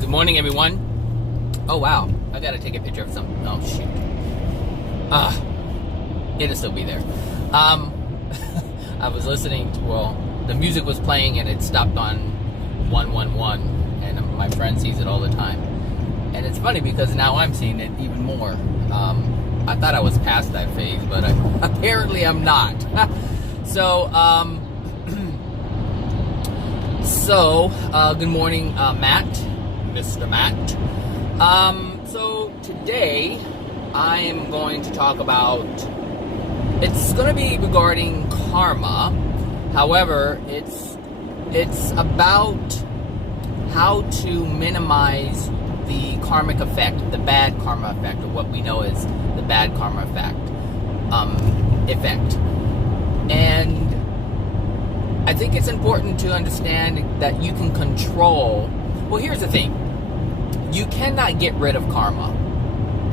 Good morning, everyone. Oh, wow. I gotta take a picture of something. Oh, shoot. It'll still be there. I was listening to, the music was playing and it stopped on 111, and my friend sees it all the time. And it's funny because now I'm seeing it even more. I thought I was past that phase, but apparently I'm not. Good morning, Matt, Mr. Matt. So today I am going to talk about, it's going to be regarding karma. However, it's about how to minimize the karmic effect, the bad karma effect, or what we know as the bad karma effect. And I think it's important to understand that you can control. Well, here's the thing. You cannot get rid of karma.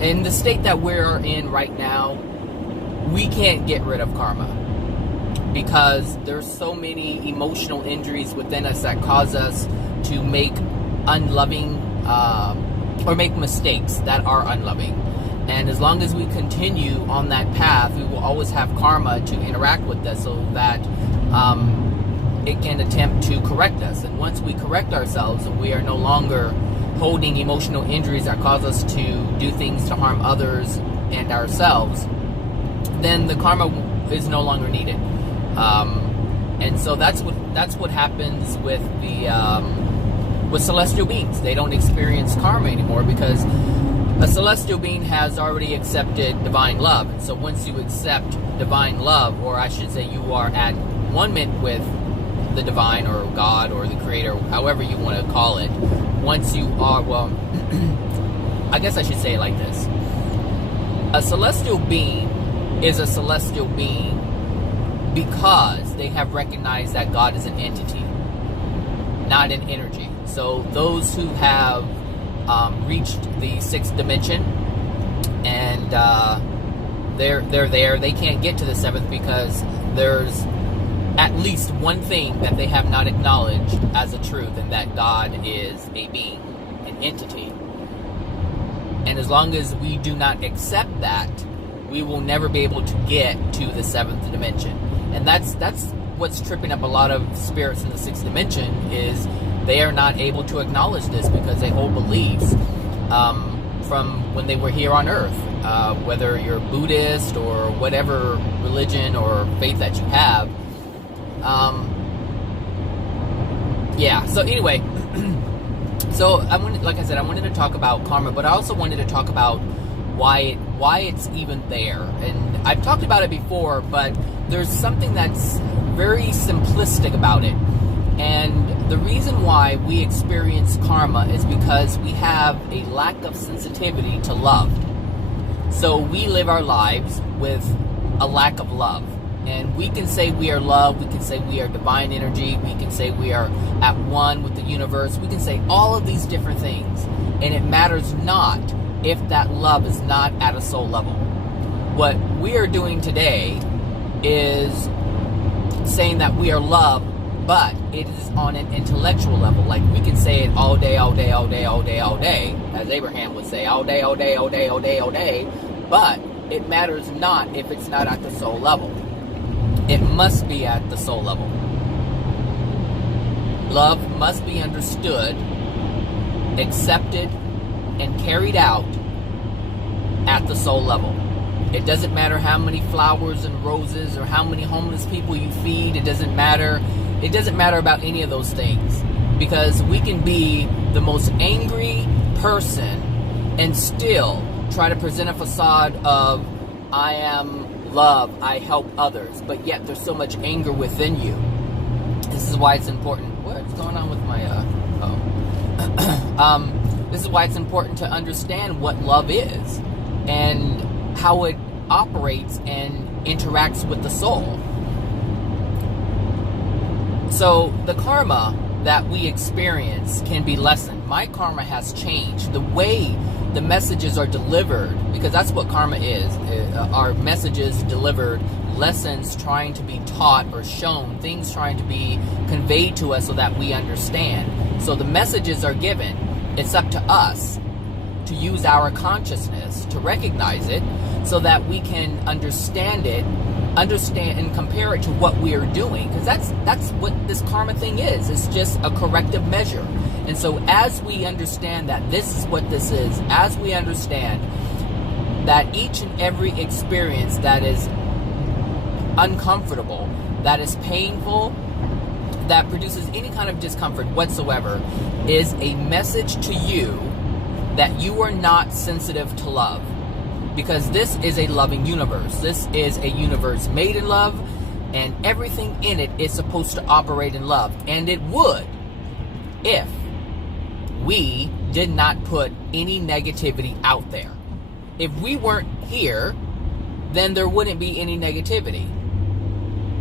In the state that we're in right now, we can't get rid of karma because there's so many emotional injuries within us that cause us to make unloving or make mistakes that are unloving. And as long as we continue on that path, we will always have karma to interact with us so that it can attempt to correct us. And once we correct ourselves and we are no longer holding emotional injuries that cause us to do things to harm others and ourselves, then the karma is no longer needed. And so that's what happens with with celestial beings. They don't experience karma anymore because a celestial being has already accepted divine love. And so once you accept divine love, or I should say you are at one with the divine or God or the creator, however you want to call it, once you are, I guess I should say it like this. A celestial being is a celestial being because they have recognized that God is an entity, not an energy. So those who have reached the sixth dimension and they're there, they can't get to the seventh because there's at least one thing that they have not acknowledged as a truth, and that God is a being, an entity. And as long as we do not accept that, we will never be able to get to the seventh dimension. And that's what's tripping up a lot of spirits in the sixth dimension, is they are not able to acknowledge this because they hold beliefs from when they were here on earth. Whether you're Buddhist or whatever religion or faith that you have. So anyway, so I wanted to talk about karma, but I also wanted to talk about why it's even there. And I've talked about it before, but there's something that's very simplistic about it. And the reason why we experience karma is because we have a lack of sensitivity to love. So we live our lives with a lack of love. And we can say we are love, we can say we are divine energy, we can say we are at one with the universe, we can say all of these different things. And it matters not if that love is not at a soul level. What we are doing today is saying that we are love, but it is on an intellectual level. Like we can say it all day, all day, all day, all day, all day, as Abraham would say, all day, all day, all day, all day, all day, but it matters not if it's not at the soul level. It must be at the soul level. Love must be understood, accepted, and carried out at the soul level. It doesn't matter how many flowers and roses or how many homeless people you feed. It doesn't matter about any of those things. Because we can be the most angry person and still try to present a facade of, I am love, I help others, but yet there's so much anger within you. This is why it's important. What's going on with my this is why it's important to understand what love is and how it operates and interacts with the soul. So the karma that we experience can be lessened. My karma has changed. The way the messages are delivered, because that's what karma is, are messages delivered, lessons trying to be taught or shown, things trying to be conveyed to us so that we understand. So the messages are given, It's up to us to use our consciousness to recognize it so that we can understand and compare it to what we are doing, because that's what this karma thing is. It's just a corrective measure. And so as we understand that this is what this is, as we understand that each and every experience that is uncomfortable, that is painful, that produces any kind of discomfort whatsoever, is a message to you that you are not sensitive to love. Because this is a loving universe. This is a universe made in love, and everything in it is supposed to operate in love. And it would if we did not put any negativity out there. If we weren't here, then there wouldn't be any negativity.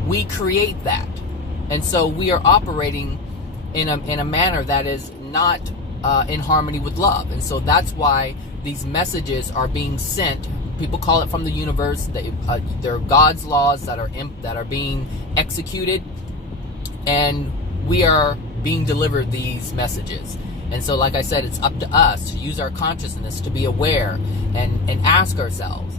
We create that. And so we are operating in a manner that is not in harmony with love. And so that's why these messages are being sent. People call it from the universe. They're God's laws that are being executed, and we are being delivered these messages. And so, like I said, it's up to us to use our consciousness to be aware and ask ourselves,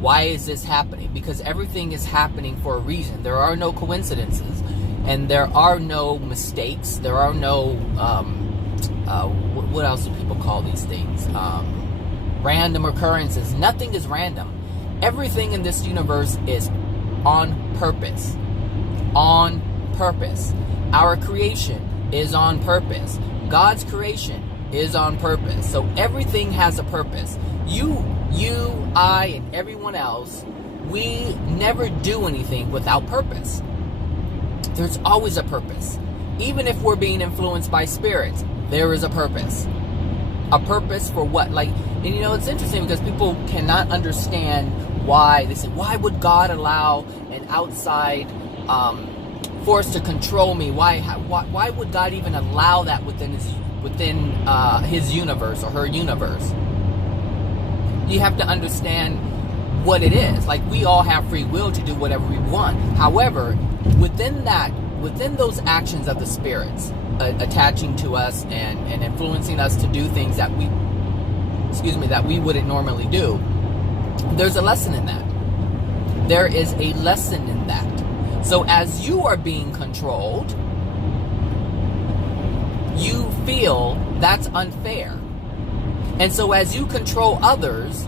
why is this happening? Because everything is happening for a reason. There are no coincidences, and there are no mistakes. There are no what else do people call these things? Random occurrences. Nothing is random. Everything in this universe is on purpose. On purpose. Our creation is on purpose. God's creation is on purpose. So everything has a purpose. You, I, and everyone else, we never do anything without purpose. There's always a purpose. Even if we're being influenced by spirits, there is a purpose. A purpose for what? And it's interesting because people cannot understand why. They say, why would God allow an outside force to control me? Why would God even allow that within his universe or her universe? You have to understand what it is. We all have free will to do whatever we want. However, within those actions of the spirits attaching to us and influencing us to do things that we wouldn't normally do, there's a lesson in that. There is a lesson in that. So as you are being controlled, you feel that's unfair. And so as you control others,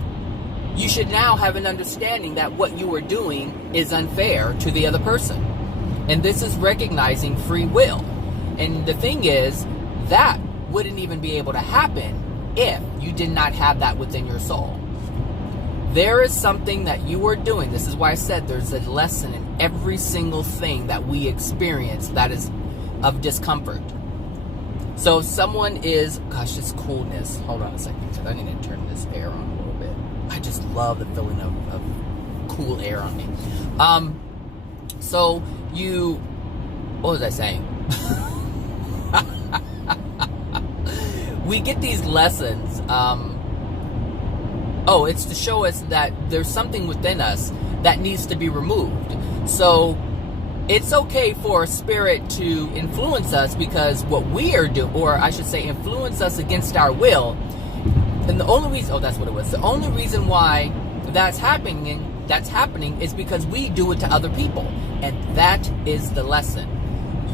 you should now have an understanding that what you are doing is unfair to the other person. And this is recognizing free will. And the thing is, that wouldn't even be able to happen if you did not have that within your soul. There is something that you are doing. This is why I said there's a lesson in every single thing that we experience that is of discomfort. So if someone is, this coolness. Hold on a second, because I need to turn this air on a little bit. I just love the feeling of cool air on me. What was I saying? We get these lessons. It's to show us that there's something within us that needs to be removed. So it's okay for a spirit to influence us because what we are doing, or I should say influence us against our will. And the only reason, that's what it was. The only reason why that's happening is because we do it to other people. And that is the lesson.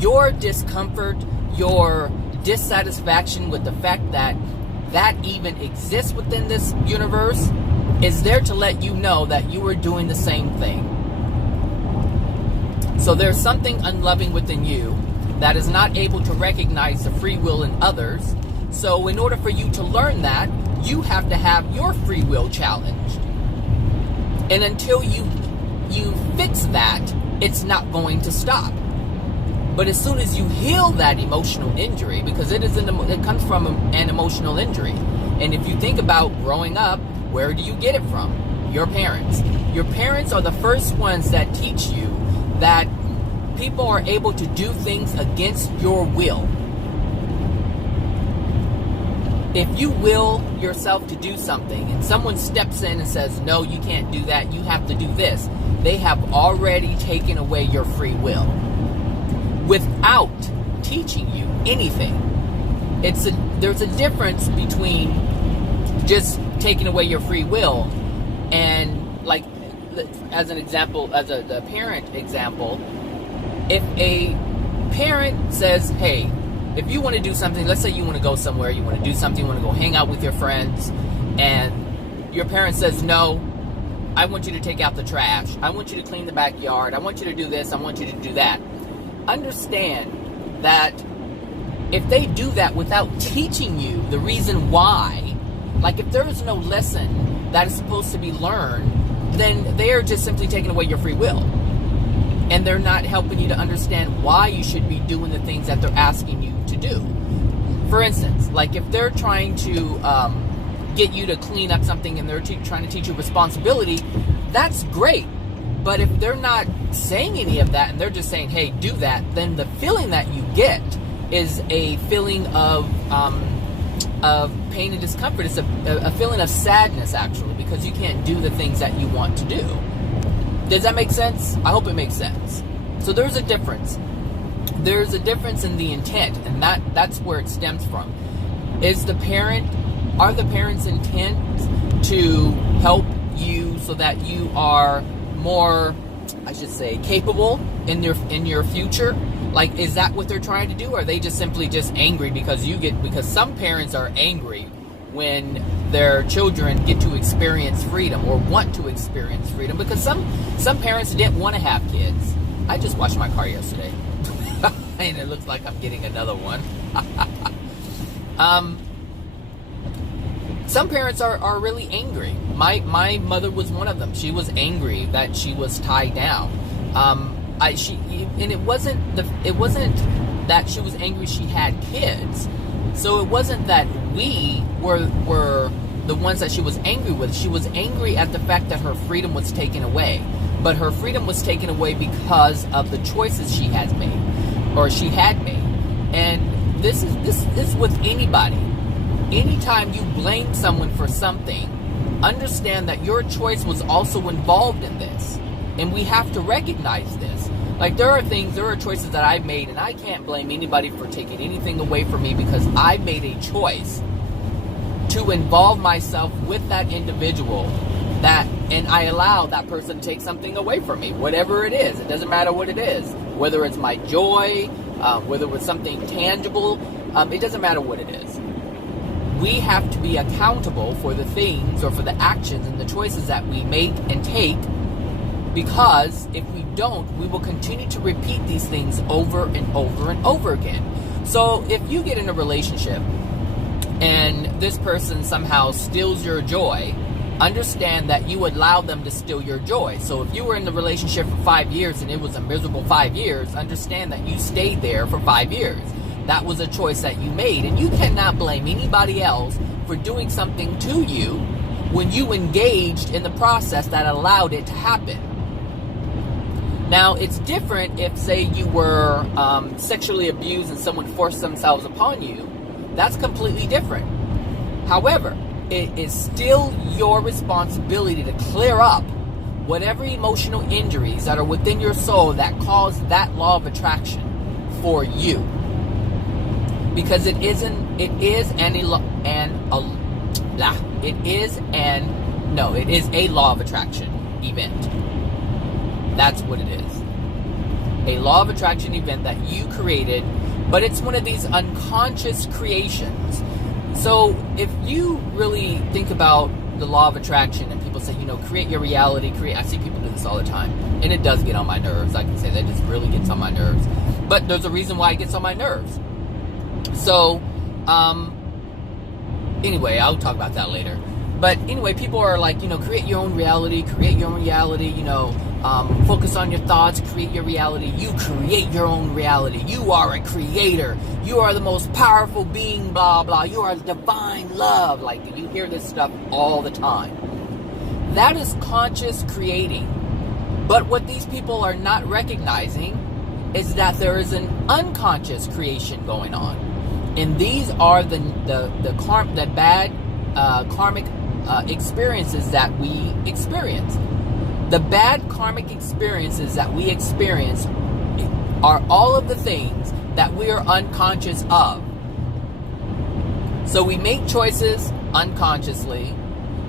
Your discomfort, your dissatisfaction with the fact that even exists within this universe is there to let you know that you are doing the same thing. So there's something unloving within you that is not able to recognize the free will in others. So in order for you to learn that, you have to have your free will challenged. And until you fix that, it's not going to stop. But as soon as you heal that emotional injury, because it comes from an emotional injury. And if you think about growing up, where do you get it from? Your parents. Your parents are the first ones that teach you that people are able to do things against your will. If you will yourself to do something and someone steps in and says, no, you can't do that, you have to do this, they have already taken away your free will without teaching you anything. there's a difference between just taking away your free will and, like, as an example, as the parent example, if a parent says, hey, if you want to do something, let's say you want to go somewhere, you want to do something, you want to go hang out with your friends, and your parent says, no, I want you to take out the trash, I want you to clean the backyard, I want you to do this, I want you to do that. Understand that if they do that without teaching you the reason why, like if there is no lesson that is supposed to be learned, then they are just simply taking away your free will. And they're not helping you to understand why you should be doing the things that they're asking you to do. For instance, like if they're trying to get you to clean up something and they're trying to teach you responsibility, that's great. But if they're not saying any of that and they're just saying, hey, do that, then the feeling that you get is a feeling of pain and discomfort. It's a feeling of sadness, actually, because you can't do the things that you want to do. Does that make sense? I hope it makes sense. So there's a difference. There's a difference in the intent, and that's where it stems from. Are the parents' intent to help you so that you are more, I should say, capable in your future? Like, is that what they're trying to do? Or are they just simply just angry because some parents are angry when their children get to experience freedom or want to experience freedom, because some parents didn't want to have kids. I just washed my car yesterday and it looks like I'm getting another one. Some parents are really angry. My mother was one of them. She was angry that she was tied down. It wasn't that she was angry she had kids. So it wasn't that we were the ones that she was angry with. She was angry at the fact that her freedom was taken away. But her freedom was taken away because of the choices she had made. And this is with anybody. Anytime you blame someone for something, understand that your choice was also involved in this. And we have to recognize this. Like, there are choices that I've made, and I can't blame anybody for taking anything away from me, because I made a choice to involve myself with that individual, and I allow that person to take something away from me, whatever it is. It doesn't matter what it is. Whether it's my joy, whether it's something tangible, it doesn't matter what it is. We have to be accountable for the things or for the actions and the choices that we make and take, because if we don't, we will continue to repeat these things over and over and over again. So if you get in a relationship and this person somehow steals your joy, understand that you allow them to steal your joy. So if you were in the relationship for 5 years and it was a miserable 5 years, understand that you stayed there for 5 years. That was a choice that you made, and you cannot blame anybody else for doing something to you when you engaged in the process that allowed it to happen. Now, it's different if, say, you were sexually abused and someone forced themselves upon you. That's completely different. However, it is still your responsibility to clear up whatever emotional injuries that are within your soul that cause that law of attraction for you. Because it is a law of attraction event. That's what it is. A law of attraction event that you created, but it's one of these unconscious creations. So if you really think about the law of attraction, and people say, create your reality, I see people do this all the time, and it does get on my nerves. I can say that just really gets on my nerves. But there's a reason why it gets on my nerves. So, anyway, I'll talk about that later. But anyway, people are like, create your own reality, focus on your thoughts, create your reality. You create your own reality. You are a creator. You are the most powerful being, blah, blah. You are divine love. Like, you hear this stuff all the time. That is conscious creating. But what these people are not recognizing is that there is an unconscious creation going on. And these are the bad karmic experiences that we experience. The bad karmic experiences that we experience are all of the things that we are unconscious of. So we make choices unconsciously,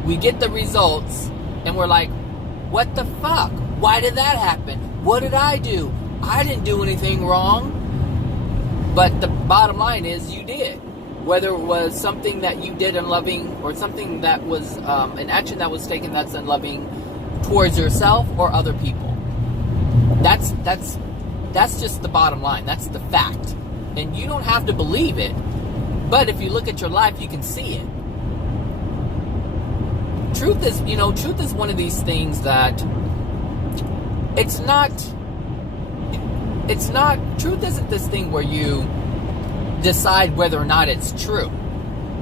we get the results, and we're like, what the fuck? Why did that happen? What did I do? I didn't do anything wrong. But the bottom line is you did. Whether it was something that you did unloving, or something that was an action that was taken that's unloving towards yourself or other people. That's just the bottom line. That's the fact. And you don't have to believe it. But if you look at your life, you can see it. Truth is one of these things that truth isn't this thing where you decide whether or not it's true.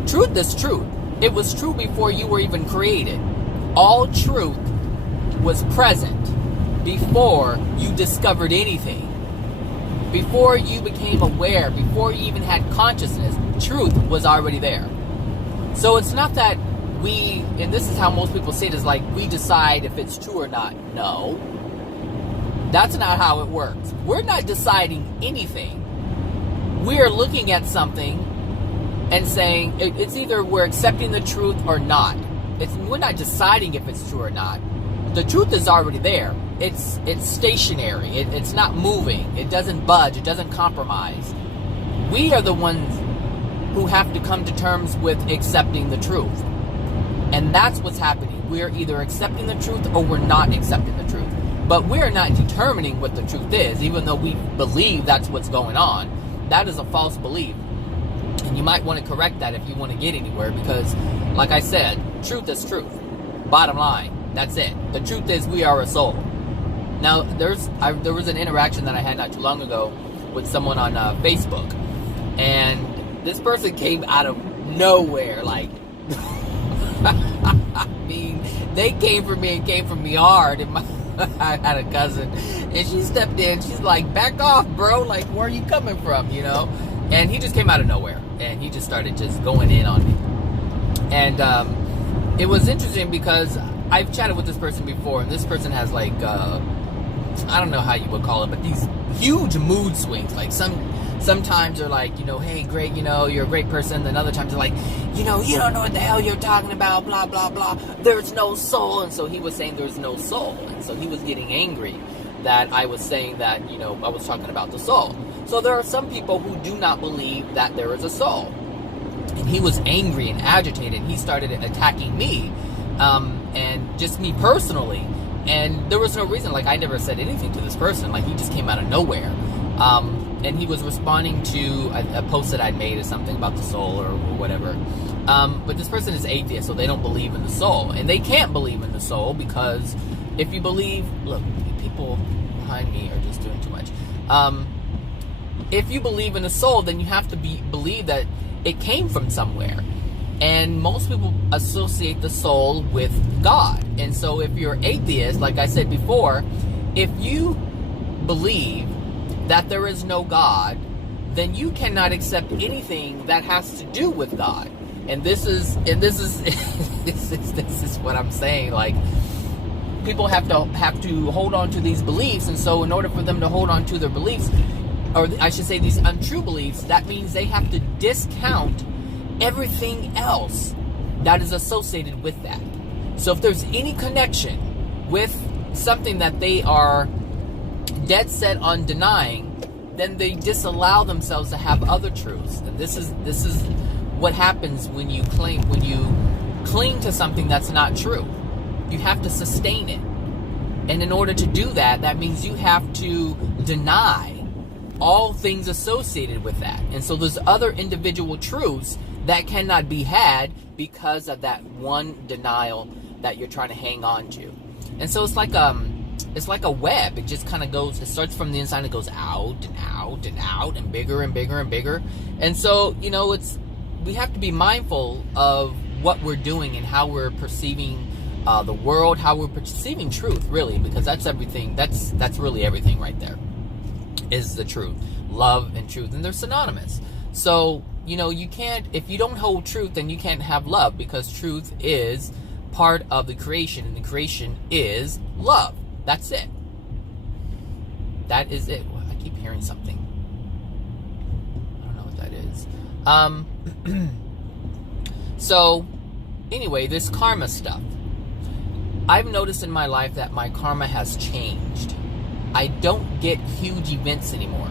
Truth is truth. It was true before you were even created. All truth was present before you discovered anything. Before you became aware, before you even had consciousness, truth was already there. So it's not that we, and this is how most people say it, is like we decide if it's true or not. No. That's not how it works. We're not deciding anything. We're looking at something and saying it's either we're accepting the truth or not. We're not deciding if it's true or not. The truth is already there. It's stationary. It's not moving. It doesn't budge. It doesn't compromise. We are the ones who have to come to terms with accepting the truth. And that's what's happening. We're either accepting the truth or we're not accepting the truth. But we're not determining what the truth is, even though we believe that's what's going on. That is a false belief. And you might want to correct that if you want to get anywhere, because, like I said, truth is truth. Bottom line, that's it. The truth is we are a soul. Now, there was an interaction that I had not too long ago with someone on Facebook. And this person came out of nowhere, like... I mean, they came for me and came for me hard. And I had a cousin, and she stepped in. She's like, "Back off, bro! Like, where are you coming from?" You know. And he just came out of nowhere, and he just started just going in on me. And it was interesting because I've chatted with this person before, and this person has like I don't know how you would call it, but these huge mood swings. Like sometimes they're like, hey, great, you're a great person. Then other times they're like, you don't know what the hell you're talking about, blah, blah, blah. There's no soul. And so he was saying there's no soul. And so he was getting angry that I was saying that, I was talking about the soul. So there are some people who do not believe that there is a soul. And he was angry and agitated. He started attacking me, and just me personally. And there was no reason. Like, I never said anything to this person. Like, he just came out of nowhere. And he was responding to a post that I'd made or something about the soul or whatever. But this person is atheist, so they don't believe in the soul. And they can't believe in the soul because if you believe... Look, people behind me are just doing too much. If you believe in the soul, then you have to believe that it came from somewhere. And most people associate the soul with God. And so if you're atheist, like I said before, if you believe that there is no God, then you cannot accept anything that has to do with God. And this is this is what I'm saying. Like, people have to hold on to these beliefs, and so in order for them to hold on to their beliefs, or I should say these untrue beliefs, that means they have to discount everything else that is associated with that. So if there's any connection with something that they are dead set on denying, then they disallow themselves to have other truths. And this is what happens when you cling to something that's not true. You have to sustain it. And in order to do that, that means you have to deny all things associated with that. And so there's other individual truths that cannot be had because of that one denial that you're trying to hang on to. And so it's like a web. It just kind of goes, it starts from the inside, it goes out and out and out and bigger and bigger and bigger. And so, we have to be mindful of what we're doing and how we're perceiving the world, how we're perceiving truth, really, because that's everything. That's really everything right there is the truth. Love and truth, and they're synonymous. So, you can't, if you don't hold truth, then you can't have love, because truth is part of the creation, and the creation is love. That's it. That is it. I keep hearing something. I don't know what that is. So anyway, this karma stuff. I've noticed in my life that my karma has changed. I don't get huge events anymore.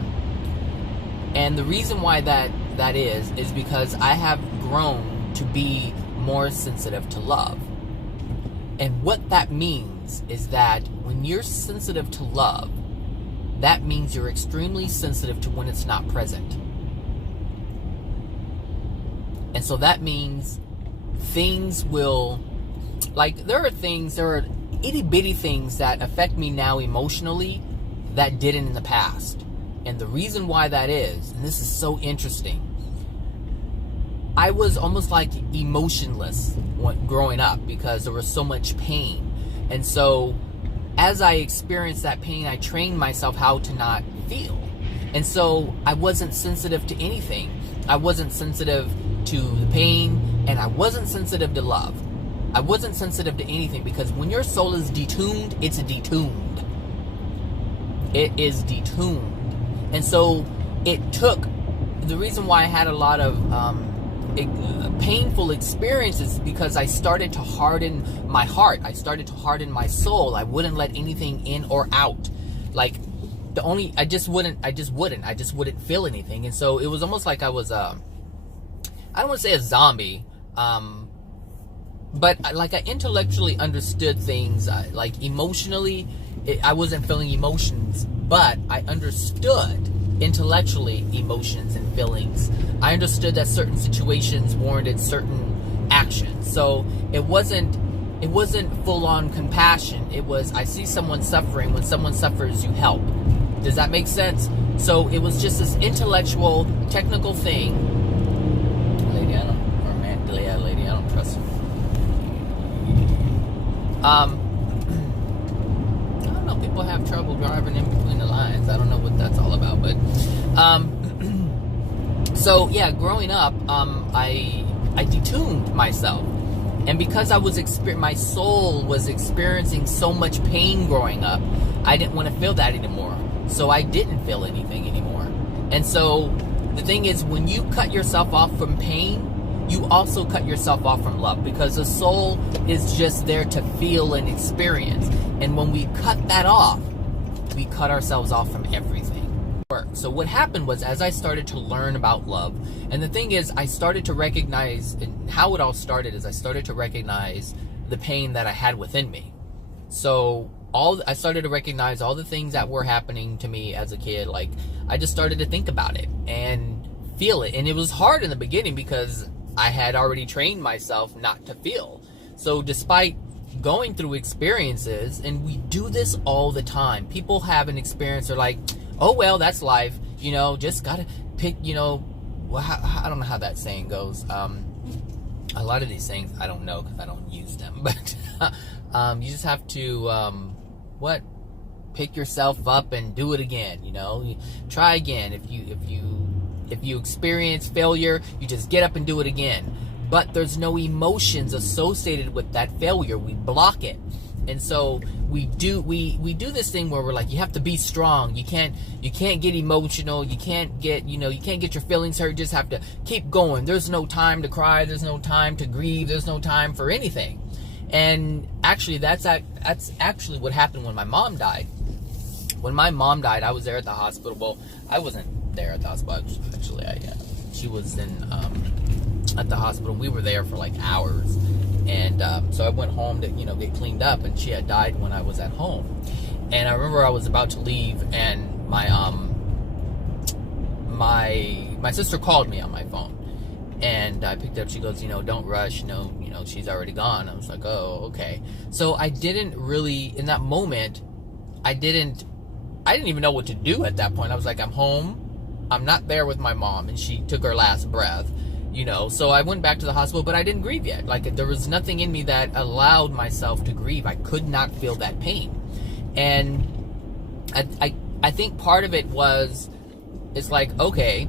And the reason why that is because I have grown to be more sensitive to love. And what that means is that when you're sensitive to love, that means you're extremely sensitive to when it's not present. And so that means things will, like, there are itty bitty things that affect me now emotionally that didn't in the past. And the reason why that is, and this is so interesting, I was almost like emotionless growing up because there was so much pain. And so as I experienced that pain, I trained myself how to not feel. And so I wasn't sensitive to anything. I wasn't sensitive to the pain, and I wasn't sensitive to love. I wasn't sensitive to anything, because when your soul is detuned, it's detuned. It is detuned. And so it took, the reason why I had a lot of painful experiences, because I started to harden my heart. I started to harden my soul. I wouldn't let anything in or out. Like, I just wouldn't feel anything. And so it was almost like I was, I don't want to say a zombie, but like I intellectually understood things, like emotionally, I wasn't feeling emotions, but I understood intellectually emotions and feelings. I understood that certain situations warranted certain actions. So it wasn't full-on compassion. It was, I see someone suffering. When someone suffers, you help. Does that make sense? So it was just this intellectual, technical thing. Lady, I don't trust her. I don't know, people have trouble driving in between the lines. I don't know what that's all about, but so yeah, growing up, I detuned myself. And because I was my soul was experiencing so much pain growing up, I didn't want to feel that anymore. So I didn't feel anything anymore. And so the thing is, when you cut yourself off from pain, you also cut yourself off from love, because the soul is just there to feel and experience. And when we cut that off, we cut ourselves off from everything. So what happened was, as I started to learn about love, and the thing is, I started to recognize, and how it all started is I started to recognize the pain that I had within me. So I started to recognize all the things that were happening to me as a kid. Like, I just started to think about it and feel it. And it was hard in the beginning because I had already trained myself not to feel. So despite going through experiences, and we do this all the time, people have an experience, they're like, oh well, that's life, just gotta pick, well, I don't know how that saying goes. A lot of these things I don't know because I don't use them, but you just have to pick yourself up and do it again. Try again. If you experience failure, you just get up and do it again. But there's no emotions associated with that failure. We block it. And so we do this thing where we're like, you have to be strong. You can't get emotional. You can't get your feelings hurt. You just have to keep going. There's no time to cry. There's no time to grieve. There's no time for anything. And actually, that's actually what happened when my mom died. When my mom died, I was there at the hospital. Well, I wasn't there at the hospital. Actually, she was at the hospital. We were there for like hours. And so I went home to, get cleaned up, and she had died when I was at home. And I remember I was about to leave, and my sister called me on my phone. And I picked up, she goes, don't rush, she's already gone. I was like, oh, okay. So I didn't really, in that moment, I didn't even know what to do at that point. I was like, I'm home, I'm not there with my mom, and she took her last breath. So I went back to the hospital, but I didn't grieve yet. Like, there was nothing in me that allowed myself to grieve. I could not feel that pain. And I think part of it was, it's like, okay,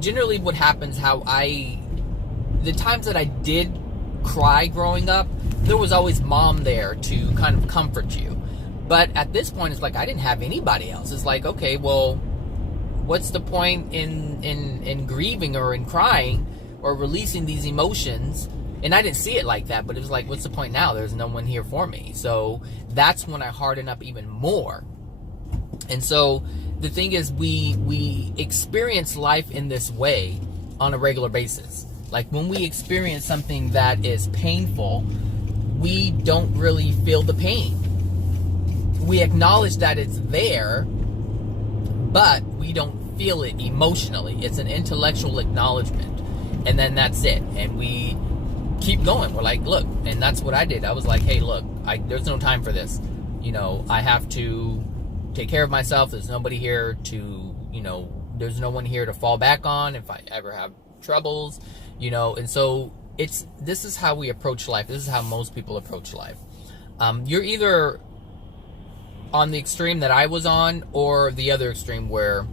generally what happens, the times that I did cry growing up, there was always mom there to kind of comfort you. But at this point, it's like, I didn't have anybody else. It's like, okay, well, what's the point in grieving or in crying or releasing these emotions. And I didn't see it like that, but it was like, what's the point now? There's no one here for me. So that's when I harden up even more. And so the thing is, we experience life in this way on a regular basis. Like when we experience something that is painful, we don't really feel the pain. We acknowledge that it's there, but we don't feel it emotionally. It's an intellectual acknowledgement. And then that's it. And we keep going. We're like, look, and that's what I did. I was like, hey, look, there's no time for this. You know, I have to take care of myself. There's nobody here to, you know, there's no one here to fall back on if I ever have troubles, you know. And so this is how we approach life. This is how most people approach life. You're either on the extreme that I was on, or the other extreme where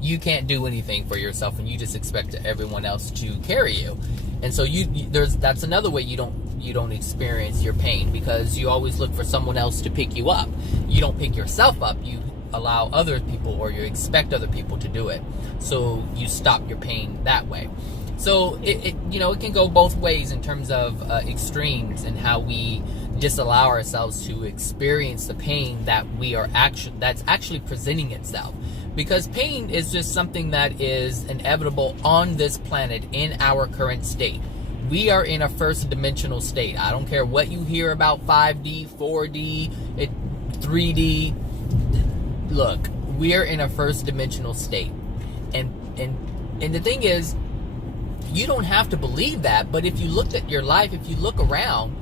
you can't do anything for yourself and you just expect everyone else to carry you. And so that's another way you don't experience your pain, because you always look for someone else to pick you up. You don't pick yourself up. You allow other people, or you expect other people to do it. So you stop your pain that way. So it can go both ways in terms of extremes, and how we disallow ourselves to experience the pain that's actually presenting itself. Because pain is just something that is inevitable on this planet in our current state. We are in a first dimensional state. I don't care what you hear about 5D, 4D, 3D. Look, we're in a first dimensional state. And the thing is, you don't have to believe that, but if you look at your life, if you look around,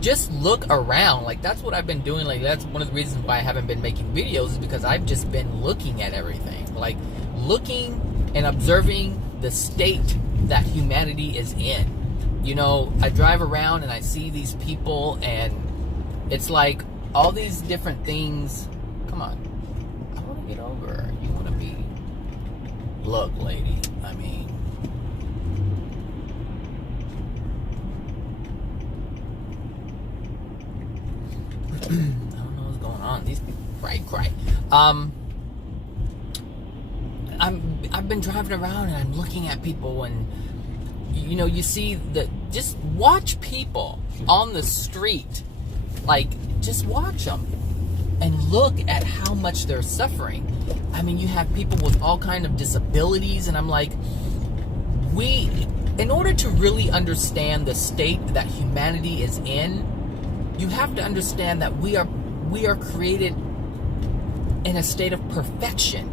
just look around. Like, that's what I've been doing. Like, that's one of the reasons why I haven't been making videos, is because I've just been looking at everything. Like, looking and observing the state that humanity is in. You know, I drive around and I see these people, and it's like all these different things. Come on. I want to get over. You want to be... Look, lady. I mean... I don't know what's going on. These people cry. I've been driving around and I'm looking at people, and you know, you see just watch people on the street. Like, just watch them and look at how much they're suffering. I mean, you have people with all kind of disabilities, and I'm like, in order to really understand the state that humanity is in, you have to understand that we are created in a state of perfection.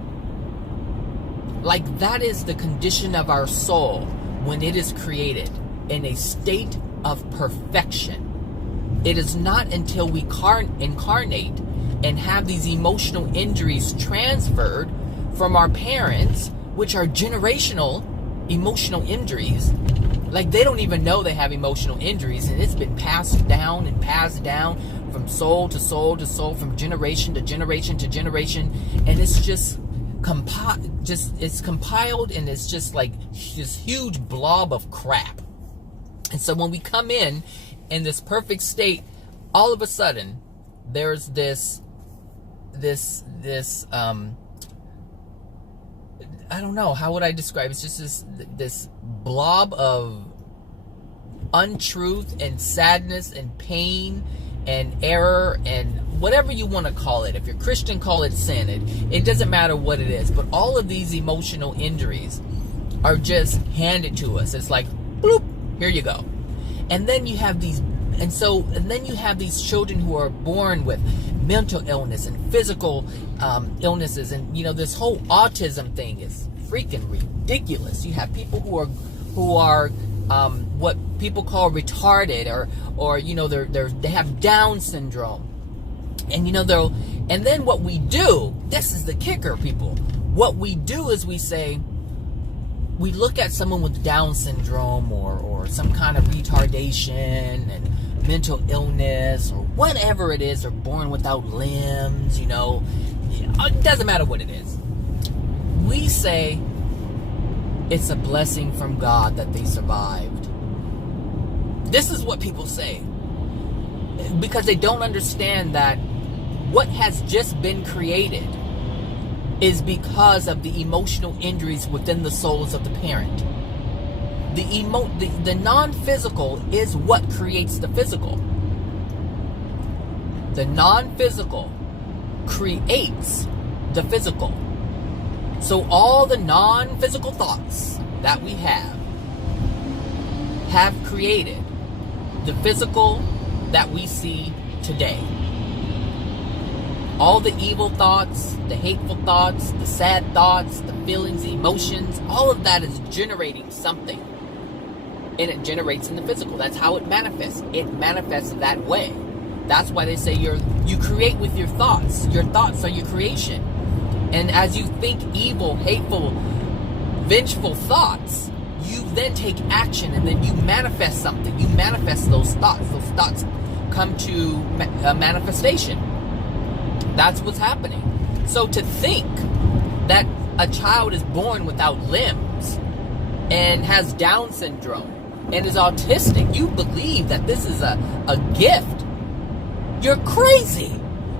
Like, that is the condition of our soul when it is created, in a state of perfection. It is not until we incarnate and have these emotional injuries transferred from our parents, which are generational emotional injuries. Like, they don't even know they have emotional injuries, and it's been passed down from soul to soul to soul, from generation to generation to generation, and it's just it's compiled, and it's just like this huge blob of crap. And so when we come in this perfect state, all of a sudden there's this I don't know, how would I describe it? It's just this blob of untruth and sadness and pain and error and whatever you want to call it. If you're Christian, call it sin. It doesn't matter what it is. But all of these emotional injuries are just handed to us. It's like, bloop, here you go. And then you have these children who are born with mental illness and physical illnesses, and you know, this whole autism thing is freaking ridiculous. You have people who are what people call retarded, or you know, they have Down syndrome, and you know, and then what we do, this is the kicker, people. What we do is we look at someone with Down syndrome or some kind of retardation and mental illness or whatever it is, or born without limbs, you know, it doesn't matter what it is. We say it's a blessing from God that they survived. This is what people say, because they don't understand that what has just been created is because of the emotional injuries within the souls of the parent. The non-physical is what creates the physical. The non-physical creates the physical. So all the non-physical thoughts that we have created the physical that we see today. All the evil thoughts, the hateful thoughts, the sad thoughts, the feelings, the emotions, all of that is generating something. And it generates in the physical. That's how it manifests. It manifests that way. That's why they say you create with your thoughts. Your thoughts are your creation. And as you think evil, hateful, vengeful thoughts, you then take action and then you manifest something. You manifest those thoughts. Those thoughts come to manifestation. That's what's happening. So to think that a child is born without limbs and has Down syndrome and is autistic, you believe that this is a gift. You're crazy.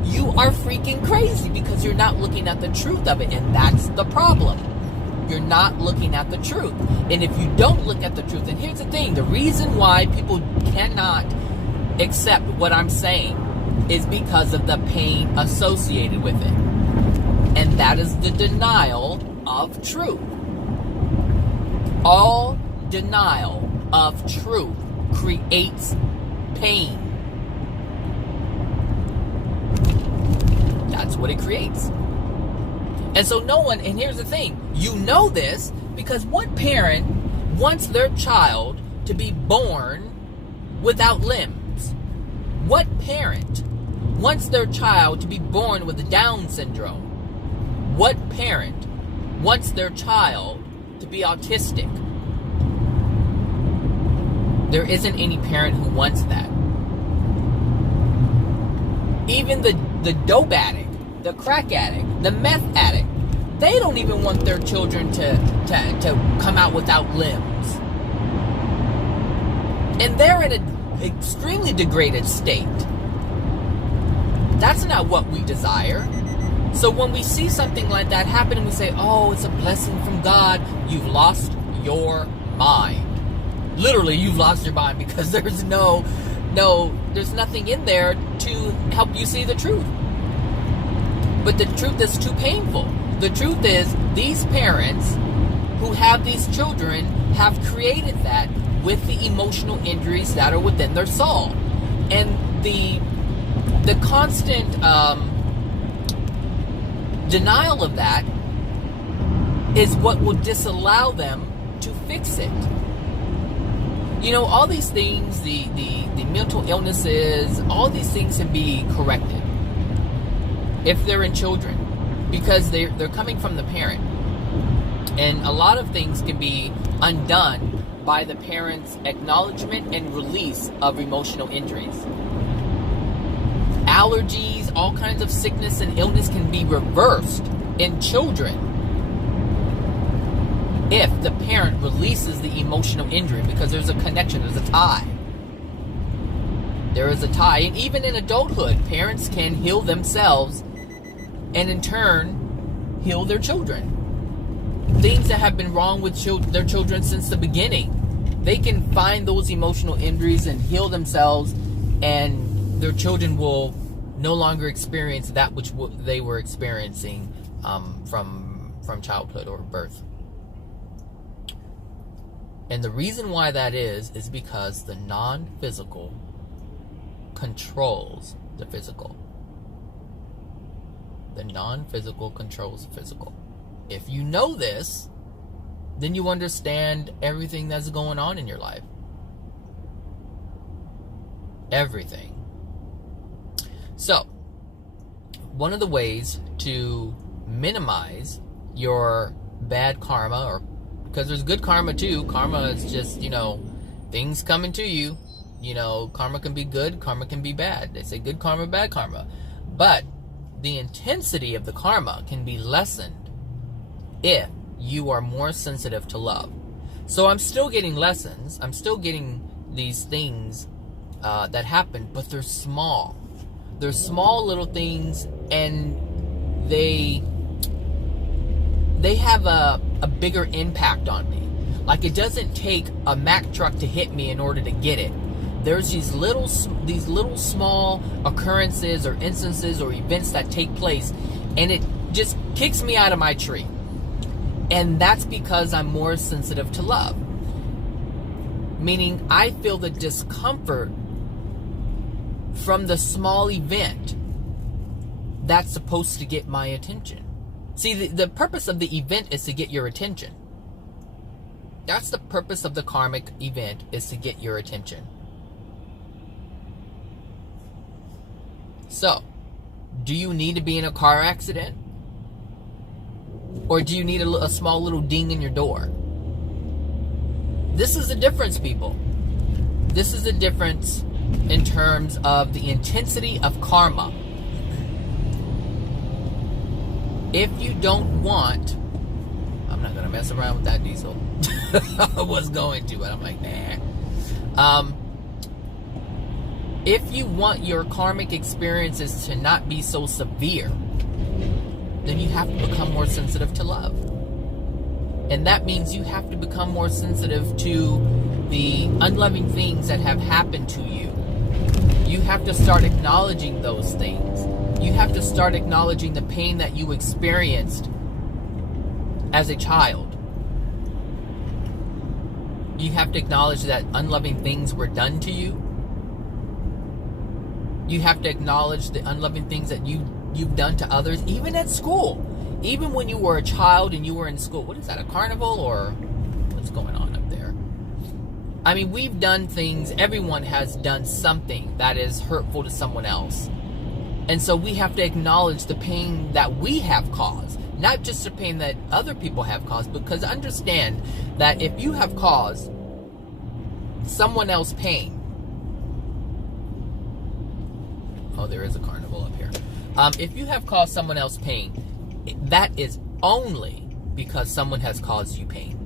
You are freaking crazy because you're not looking at the truth of it, and that's the problem. You're not looking at the truth. And if you don't look at the truth, and here's the thing, the reason why people cannot accept what I'm saying is because of the pain associated with it. And that is the denial of truth. All denial of truth creates pain. That's what it creates. And so no one, and here's the thing, you know this because what parent wants their child to be born without limbs? What parent wants their child to be born with Down syndrome? What parent wants their child to be autistic? There isn't any parent who wants that. Even the dope addict, the crack addict, the meth addict, they don't even want their children to come out without limbs. And they're in an extremely degraded state. That's not what we desire. So when we see something like that happen and we say, oh, it's a blessing from God, you've lost your mind. Literally, you've lost your mind because there's there's nothing in there to help you see the truth. But the truth is too painful. The truth is these parents who have these children have created that with the emotional injuries that are within their soul. And the constant denial of that is what will disallow them to fix it. You know, all these things, the mental illnesses, all these things can be corrected if they're in children, because they're coming from the parent. And a lot of things can be undone by the parent's acknowledgement and release of emotional injuries. Allergies, all kinds of sickness and illness can be reversed in children if the parent releases the emotional injury, because there's a connection, there's a tie. There is a tie. And even in adulthood, parents can heal themselves and in turn heal their children. Things that have been wrong with their children since the beginning, they can find those emotional injuries and heal themselves, and their children will no longer experience that which they were experiencing from childhood or birth. And the reason why that is because the non-physical controls the physical. The non-physical controls the physical. If you know this, then you understand everything that's going on in your life. Everything. So, one of the ways to minimize your bad karma, or because there's good karma too. Karma is just, things coming to you. Karma can be good, karma can be bad. They say good karma, bad karma. But the intensity of the karma can be lessened if you are more sensitive to love. So I'm still getting lessons. I'm still getting these things that happen, but they're small. They're small little things, and they have a bigger impact on me. Like, it doesn't take a Mack truck to hit me in order to get it. There's these little small occurrences or instances or events that take place, and it just kicks me out of my tree. And that's because I'm more sensitive to love. Meaning, I feel the discomfort from the small event that's supposed to get my attention. See, the purpose of the event is to get your attention. That's the purpose of the karmic event, is to get your attention. So, do you need to be in a car accident? Or do you need a small little ding in your door? This is the difference, people. This is the difference in terms of the intensity of karma. If you don't want, I'm not going to mess around with that diesel. I was going to, but I'm like, nah. If you want your karmic experiences to not be so severe, then you have to become more sensitive to love. And that means you have to become more sensitive to the unloving things that have happened to you. You have to start acknowledging those things. You have to start acknowledging the pain that you experienced as a child. You have to acknowledge that unloving things were done to you. You have to acknowledge the unloving things that you've done to others, even at school. Even when you were a child and you were in school. What is that, a carnival, or what's going on up there? I mean, we've done things, everyone has done something that is hurtful to someone else. And so we have to acknowledge the pain that we have caused. Not just the pain that other people have caused, because understand that if you have caused someone else pain. Oh, there is a carnival up here. If you have caused someone else pain, that is only because someone has caused you pain.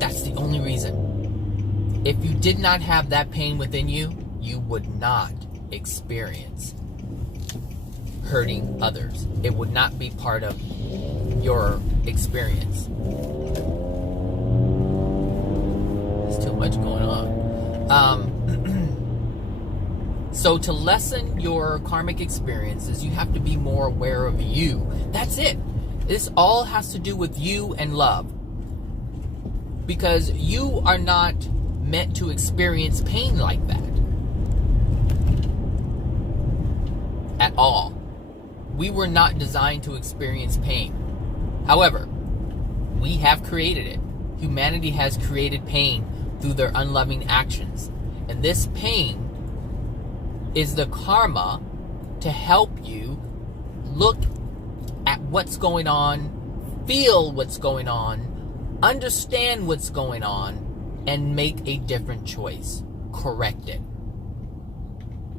That's the only reason. If you did not have that pain within you, you would not experience hurting others. It would not be part of your experience. There's too much going on. So to lessen your karmic experiences, you have to be more aware of you. That's it. This all has to do with you and love. Because you are not meant to experience pain like that. At all. We were not designed to experience pain. However, we have created it. Humanity has created pain through their unloving actions. And this pain is the karma to help you look at what's going on, feel what's going on, understand what's going on, and make a different choice. Correct it.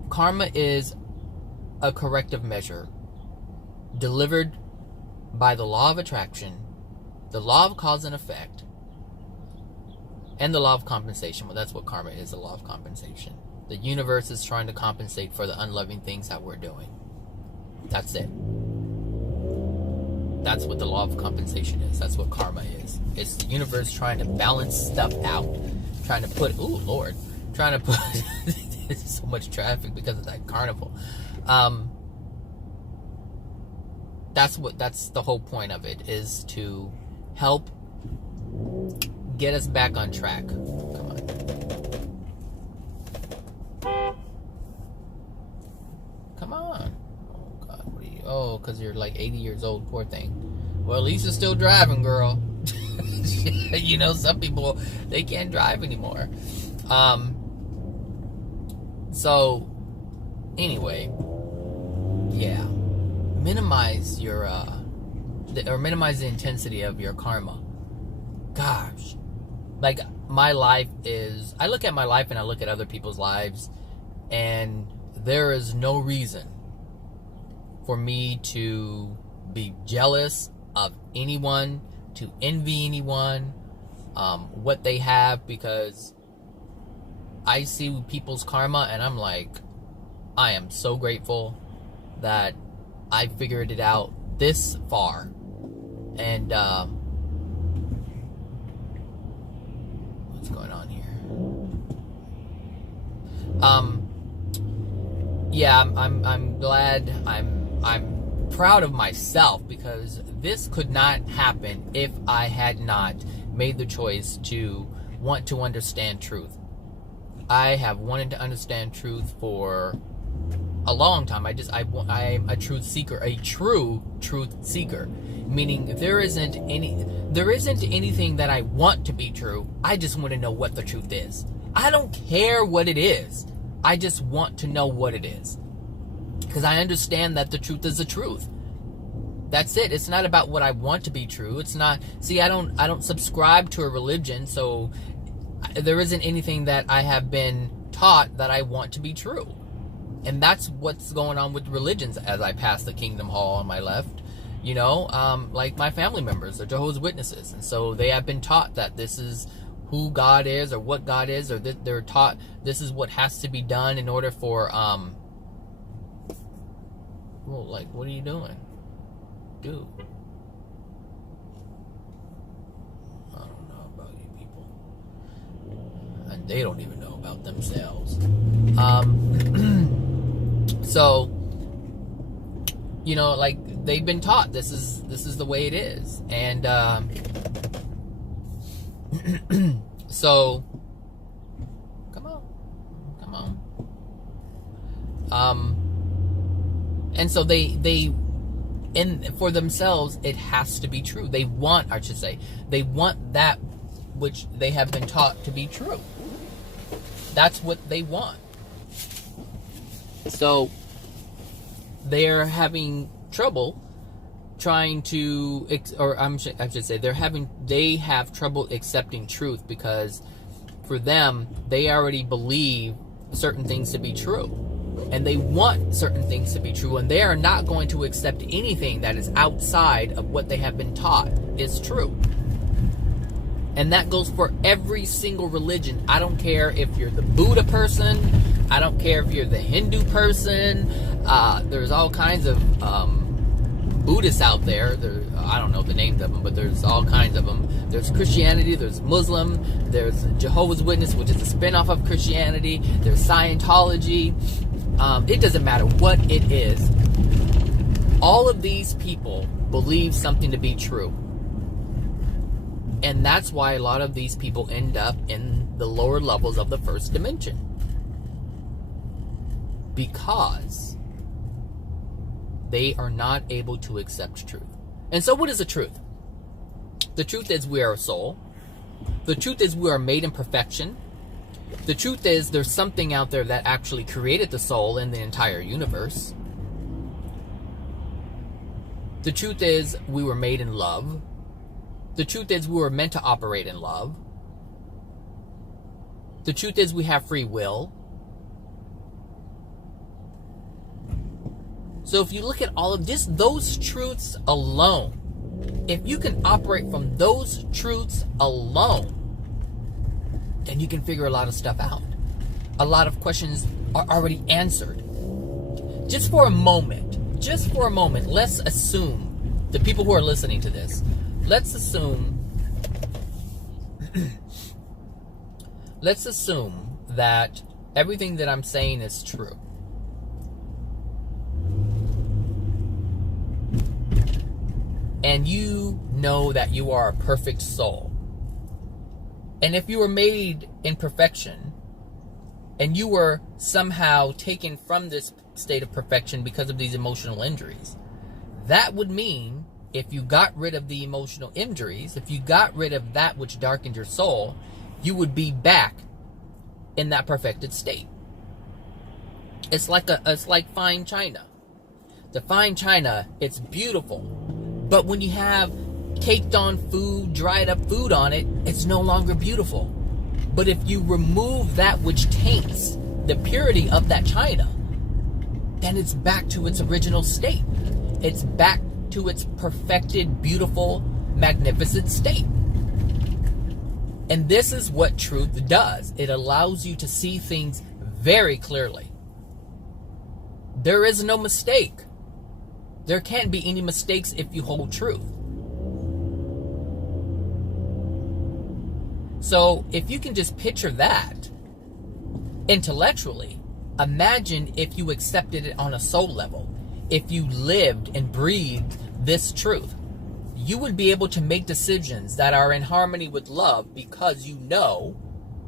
Karma is a corrective measure delivered by the law of attraction, the law of cause and effect, and the law of compensation. Well, that's what karma is, the law of compensation. The universe is trying to compensate for the unloving things that we're doing. That's it. That's what the law of compensation is. That's what karma is. It's the universe trying to balance stuff out. Trying to put, trying to put, there's so much traffic because of that carnival. That's the whole point of it, is to help get us back on track. Come on. Come on. Oh, God. What are you? Oh, because you're like 80 years old. Poor thing. Well, at least you're still driving, girl. You know, some people, they can't drive anymore. So, anyway. Yeah. Minimize your, minimize the intensity of your karma. Gosh. Like, my life is, I look at my life and I look at other people's lives, and there is no reason for me to be jealous of anyone, to envy anyone, what they have, because I see people's karma and I'm like, I am so grateful that I figured it out this far. And Yeah, I'm glad, I'm proud of myself, because this could not happen if I had not made the choice to want to understand truth. I have wanted to understand truth for a long time. I'm a truth seeker, a true truth seeker, meaning there isn't anything that I want to be true. I just want to know what the truth is. I don't care what it is. I just want to know what it is, because I understand that the truth is the truth. That's it. It's not about what I want to be true. It's not. See, I don't subscribe to a religion, so there isn't anything that I have been taught that I want to be true. And that's what's going on with religions as I pass the Kingdom Hall on my left. You know, like my family members are Jehovah's Witnesses, and so they have been taught that this is who God is, or what God is, or that they're taught this is what has to be done in order for well, like, what are you doing, dude? I don't know about you people, and they don't even know about themselves. So, you know, like, they've been taught this is the way it is, and so come on. And so they and for themselves, it has to be true. They want that which they have been taught to be true. That's what they want. So they're having trouble trying to, I should say, they have trouble accepting truth, because for them, they already believe certain things to be true, and they want certain things to be true, and they are not going to accept anything that is outside of what they have been taught is true. And that goes for every single religion. I don't care if you're the Buddha person, I don't care if you're the Hindu person. There's all kinds of Buddhists out there. I don't know the names of them, but there's all kinds of them. There's Christianity, there's Muslim, there's Jehovah's Witness, which is a spin-off of Christianity, there's Scientology. It doesn't matter what it is. All of these people believe something to be true. And that's why a lot of these people end up in the lower levels of the first dimension. Because they are not able to accept truth. And so what is the truth? The truth is we are a soul. The truth is we are made in perfection. The truth is there's something out there that actually created the soul and the entire universe. The truth is we were made in love. The truth is we were meant to operate in love. The truth is we have free will. So if you look at all of this, those truths alone, if you can operate from those truths alone, then you can figure a lot of stuff out. A lot of questions are already answered. Just for a moment, let's assume, the people who are listening to this, let's assume that everything that I'm saying is true. And you know that you are a perfect soul. And if you were made in perfection, and you were somehow taken from this state of perfection because of these emotional injuries, that would mean if you got rid of the emotional injuries, if you got rid of that which darkened your soul, you would be back in that perfected state. It's like fine china. The fine china, it's beautiful. But when you have caked on food, dried up food on it, it's no longer beautiful. But if you remove that which taints the purity of that china, then it's back to its original state. It's back to its perfected, beautiful, magnificent state. And this is what truth does. It allows you to see things very clearly. There is no mistake. There can't be any mistakes if you hold truth. So if you can just picture that, intellectually, imagine if you accepted it on a soul level. If you lived and breathed this truth, you would be able to make decisions that are in harmony with love, because you know,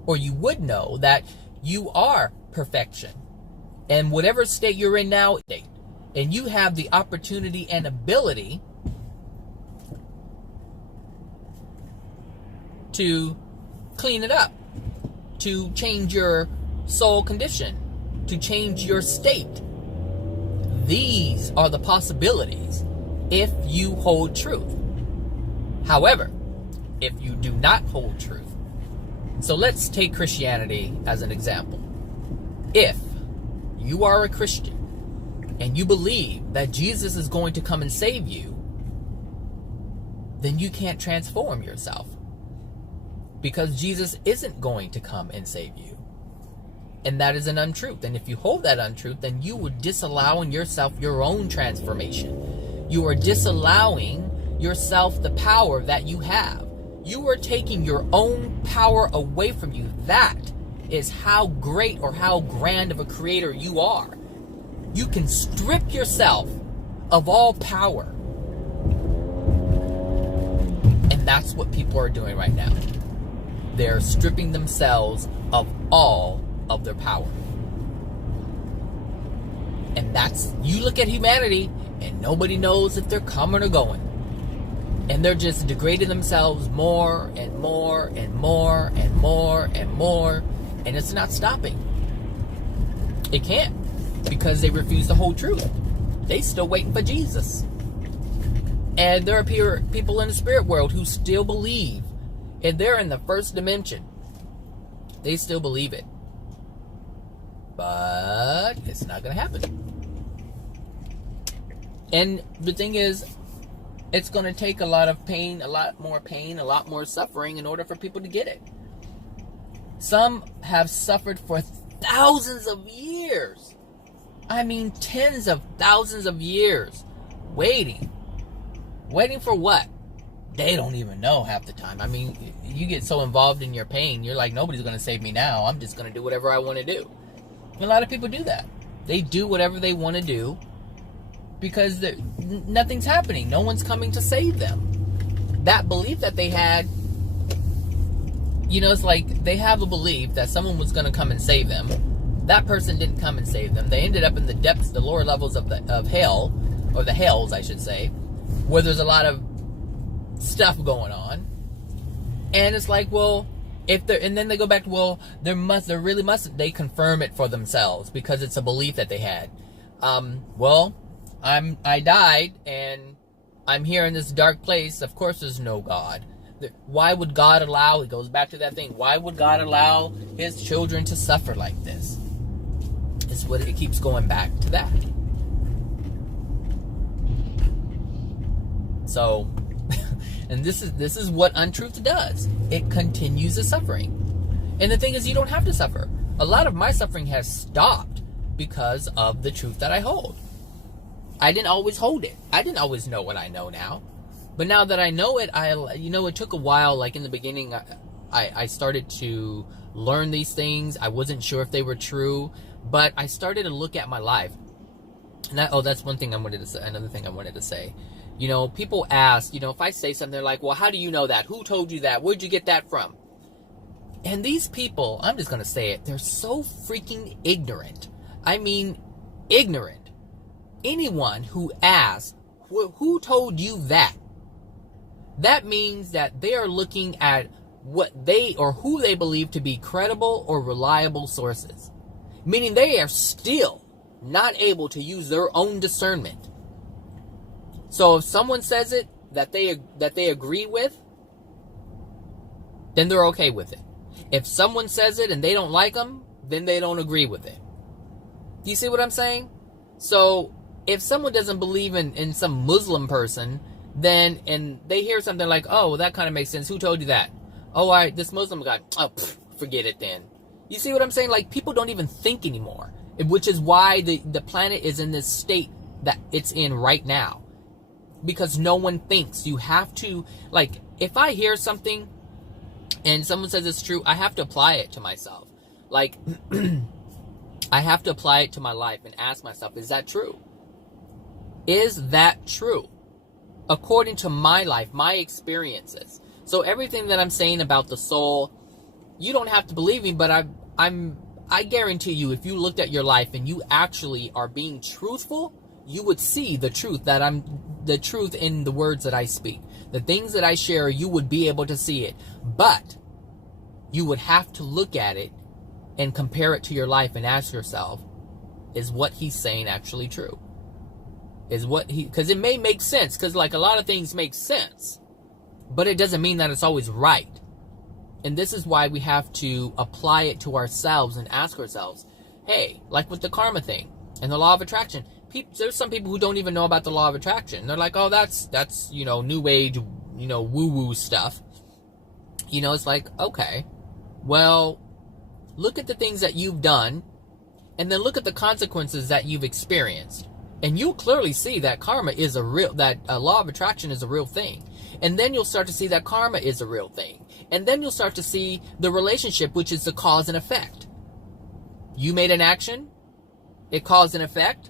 or you would know, that you are perfection. And whatever state you're in now, and you have the opportunity and ability to clean it up, to change your soul condition, to change your state. These are the possibilities if you hold truth. However, if you do not hold truth, so let's take Christianity as an example. If you are a Christian and you believe that Jesus is going to come and save you, then you can't transform yourself, because Jesus isn't going to come and save you. And that is an untruth. And if you hold that untruth, then you would disallow in yourself your own transformation. You are disallowing yourself the power that you have. You are taking your own power away from you. That is how great or how grand of a creator you are. You can strip yourself of all power. And that's what people are doing right now. They're stripping themselves of all of their power. And that's, you look at humanity and nobody knows if they're coming or going. And they're just degrading themselves more and more and more and more and more. And it's not stopping. It can't, because they refuse to hold truth. They still waiting for Jesus. And there are people in the spirit world who still believe, and they're in the first dimension. They still believe it. But it's not going to happen. And the thing is, it's going to take a lot of pain, a lot more suffering in order for people to get it. Some have suffered for thousands of years. I mean, tens of thousands of years. Waiting. Waiting for what? They don't even know half the time. I mean, you get so involved in your pain, you're like, nobody's going to save me now. I'm just going to do whatever I want to do. And a lot of people do that. They do whatever they want to do because nothing's happening. No one's coming to save them. That belief that they had, it's like they have a belief that someone was going to come and save them. That person didn't come and save them. They ended up in the depths, the lower levels of hell, or the hells, I should say, where there's a lot of stuff going on. And it's like, well, and then they go back to, well, there really mustn't. They confirm it for themselves because it's a belief that they had. Well, I died and I'm here in this dark place. Of course there's no God. Why would God allow, it goes back to that thing, why would God allow his children to suffer like this? It's what it keeps going back to that. So, and this is what untruth does. It continues the suffering. And the thing is, you don't have to suffer. A lot of my suffering has stopped because of the truth that I hold. I didn't always hold it. I didn't always know what I know now. But now that I know it, it took a while. Like in the beginning, I started to learn these things. I wasn't sure if they were true, but I started to look at my life. And that's one thing I wanted to say. Another thing I wanted to say. People ask, if I say something, they're like, well, how do you know that? Who told you that? Where'd you get that from? And these people, I'm just going to say it, they're so freaking ignorant. I mean, ignorant. Anyone who asks, who told you that? That means that they are looking at what they or who they believe to be credible or reliable sources. Meaning they are still not able to use their own discernment. So if someone says it that they agree with, then they're okay with it. If someone says it and they don't like them, then they don't agree with it. Do you see what I'm saying? So if someone doesn't believe in some Muslim person, and they hear something like, oh, well, that kind of makes sense. Who told you that? Oh, all right, this Muslim guy. Oh, forget it then. You see what I'm saying? Like, people don't even think anymore, which is why the planet is in this state that it's in right now. Because no one thinks. You have to, if I hear something and someone says it's true, I have to apply it to myself. Like, I have to apply it to my life and ask myself, is that true? Is that true? According to my life, my experiences. So everything that I'm saying about the soul, you don't have to believe me, but I guarantee you, if you looked at your life and you actually are being truthful, you would see the truth the truth in the words that I speak. The things that I share, you would be able to see it. But you would have to look at it and compare it to your life and ask yourself, is what he's saying actually true? Because it may make sense, because like a lot of things make sense, but it doesn't mean that it's always right. And this is why we have to apply it to ourselves and ask ourselves, hey, like with the karma thing and the law of attraction, there's some people who don't even know about the law of attraction. They're like, oh, that's new age, woo-woo stuff. It's like, okay, well, look at the things that you've done, and then look at the consequences that you've experienced. And you'll clearly see that karma is that law of attraction is a real thing. And then you'll start to see that karma is a real thing. And then you'll start to see the relationship, which is the cause and effect. You made an action, it caused an effect,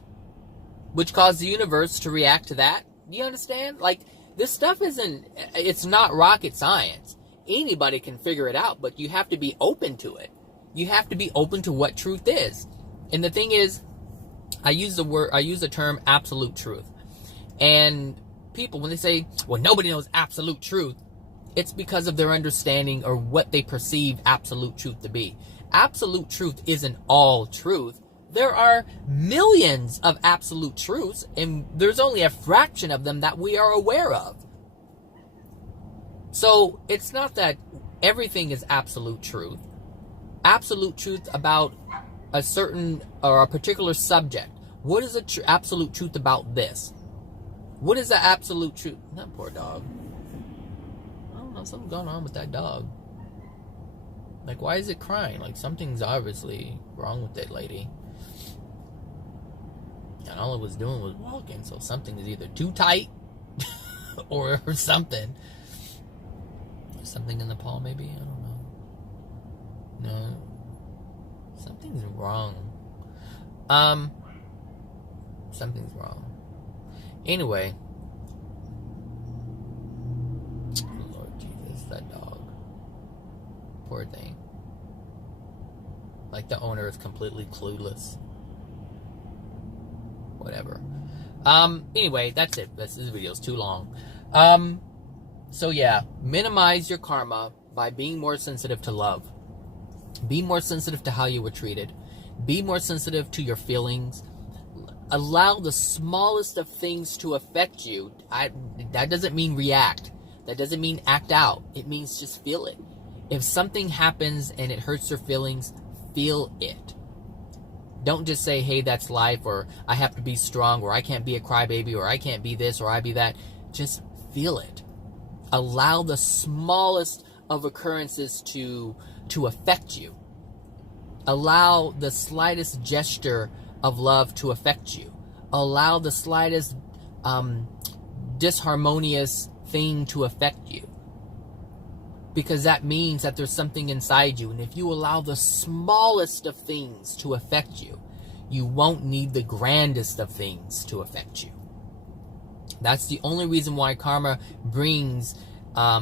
which caused the universe to react to that. Do you understand? Like, this stuff it's not rocket science. Anybody can figure it out, but you have to be open to it. You have to be open to what truth is. And the thing is, I use the term absolute truth. And people, when they say, well, nobody knows absolute truth, it's because of their understanding or what they perceive absolute truth to be. Absolute truth isn't all truth. There are millions of absolute truths, and there's only a fraction of them that we are aware of. So it's not that everything is absolute truth. Absolute truth about a certain or a particular subject. What is the absolute truth about this? What is the absolute truth? That poor dog. I don't know, something's going on with that dog. Like, why is it crying? Like, something's obviously wrong with it, lady. And all it was doing was walking, so something is either too tight or something. Something in the paw, maybe? I don't know. No. Something's wrong. Something's wrong. Anyway. Lord Jesus, that dog. Poor thing. Like, the owner is completely clueless. Whatever. Anyway, that's it. This video is too long. So yeah, minimize your karma by being more sensitive to love. Be more sensitive to how you were treated. Be more sensitive to your feelings. Allow the smallest of things to affect you. That doesn't mean react. That doesn't mean act out. It means just feel it. If something happens and it hurts your feelings, feel it. Don't just say, hey, that's life, or I have to be strong, or I can't be a crybaby, or I can't be this, or I be that. Just feel it. Allow the smallest of occurrences to affect you. Allow the slightest gesture of love to affect you. Allow the slightest disharmonious thing to affect you. Because that means that there's something inside you. And if you allow the smallest of things to affect you, you won't need the grandest of things to affect you. That's the only reason why karma brings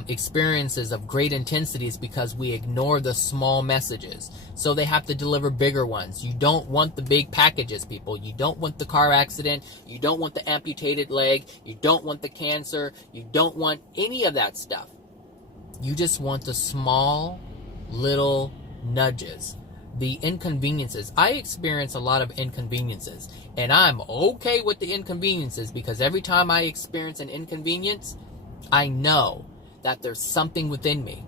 experiences of great intensity, is because we ignore the small messages. So they have to deliver bigger ones. You don't want the big packages, people. You don't want the car accident. You don't want the amputated leg. You don't want the cancer. You don't want any of that stuff. You just want the small little nudges, the inconveniences. I experience a lot of inconveniences, and I'm okay with the inconveniences, because every time I experience an inconvenience, I know that there's something within me.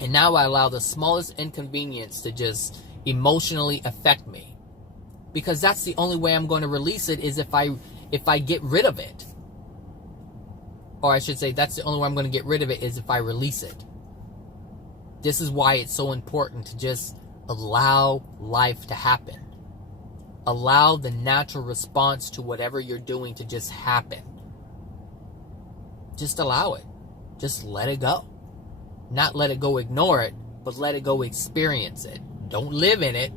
And now I allow the smallest inconvenience to just emotionally affect me, because that's the only way I'm going to release it, is if I get rid of it. Or I should say, that's the only way I'm going to get rid of it, is if I release it. This is why it's so important to just allow life to happen. Allow the natural response to whatever you're doing to just happen. Just allow it. Just let it go. Not let it go ignore it, but let it go experience it. Don't live in it.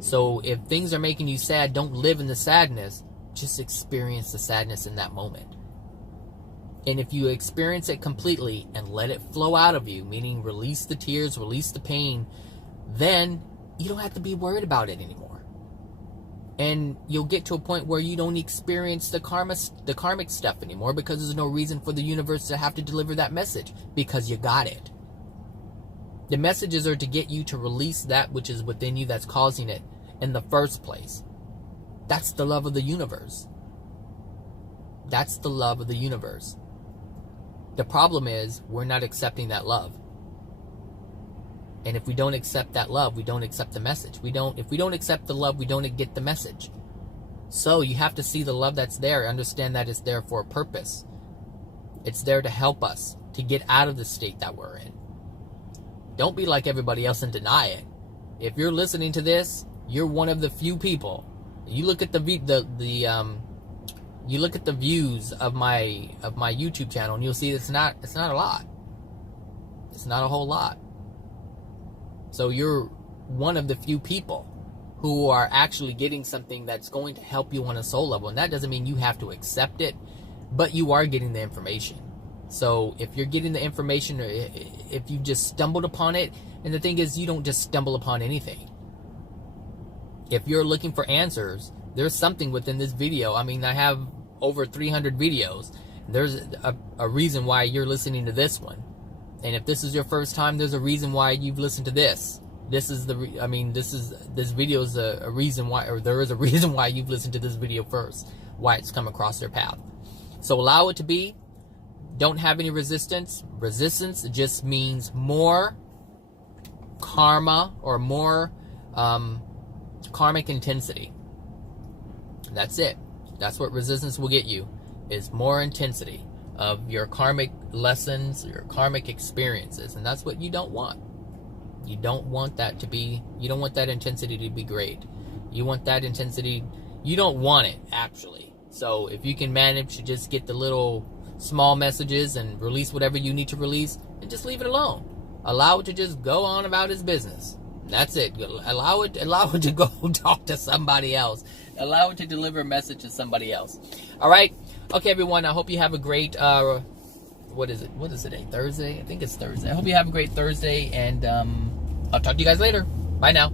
So if things are making you sad, don't live in the sadness. Just experience the sadness in that moment. And if you experience it completely and let it flow out of you, meaning release the tears, release the pain, then you don't have to be worried about it anymore. And you'll get to a point where you don't experience the karmic stuff anymore, because there's no reason for the universe to have to deliver that message, because you got it. The messages are to get you to release that which is within you that's causing it in the first place. That's the love of the universe. That's the love of the universe. The problem is we're not accepting that love. And if we don't accept that love, we don't accept the message. If we don't accept the love, we don't get the message. So you have to see the love that's there, understand that it's there for a purpose. It's there to help us to get out of the state that we're in. Don't be like everybody else and deny it. If you're listening to this, you're one of the few people. You look at you look at the views of my YouTube channel, and you'll see it's not a lot. It's not a whole lot. So you're one of the few people who are actually getting something that's going to help you on a soul level. And that doesn't mean you have to accept it, but you are getting the information. So if you're getting the information, or if you just stumbled upon it, and the thing is, you don't just stumble upon anything. If you're looking for answers, there's something within this video. I mean, I have over 300 videos. There's a reason why you're listening to this one. And if this is your first time, there's a reason why you've listened to this. This video is a reason why, or there is a reason why you've listened to this video first, why it's come across your path. So allow it to be. Don't have any resistance. Resistance just means more karma, or more karmic intensity. That's it. That's what resistance will get you, is more intensity of your karmic lessons, your karmic experiences. And that's what you don't want. You don't want that intensity to be great. You want that intensity, you don't want it, actually. So if you can manage to just get the little small messages and release whatever you need to release, and just leave it alone. Allow it to just go on about its business. That's it. Allow it to go talk to somebody else. Allow it to deliver a message to somebody else. All right. Okay, everyone. I hope you have a great, what is it? What is today? Thursday? I think it's Thursday. I hope you have a great Thursday, and I'll talk to you guys later. Bye now.